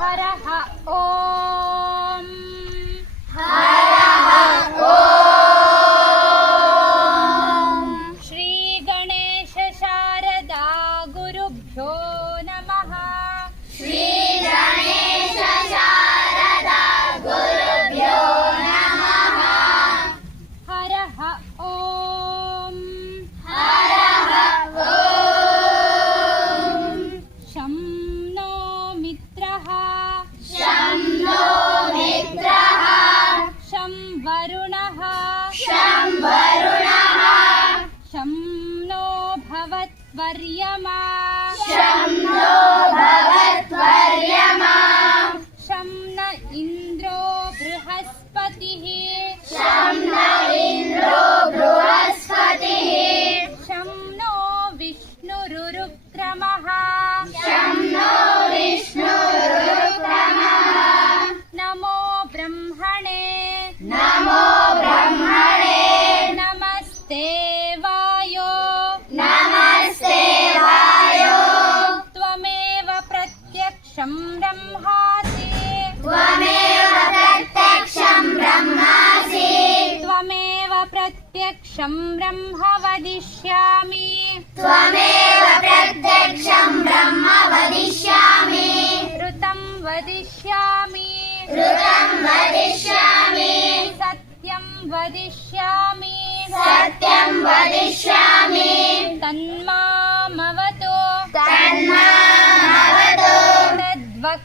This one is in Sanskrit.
हरः ॐ भवत्वर्यमा शं ब्रह्मासि त्वमेव प्रत्यक्षं ब्रह्मासि। त्वमेव प्रत्यक्षं ब्रह्म वदिष्यामि। त्वमेव प्रत्यक्षं ब्रह्म वदिष्यामि। ऋतं वदिष्यामि। ऋतं वदिष्यामि। सत्यं वदिष्यामि। सत्यं वदिष्यामि। तन्मामवतु vas